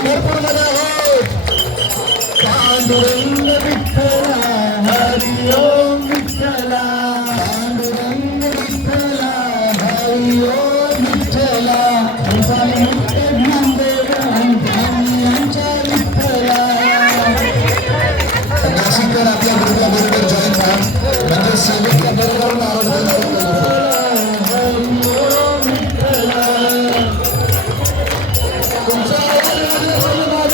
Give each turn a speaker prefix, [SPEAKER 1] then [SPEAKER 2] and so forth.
[SPEAKER 1] पाहिजे आपण आहोत. पांडुरंग विठ्ठला हरी विठ्ठला. पांडुरंग विठ्ठला विठ्ठला. यांच्या विठ्ठला. नाशिककर आपल्या जॉईन व्हा म्हणजे बरोबर तुमचा आवाज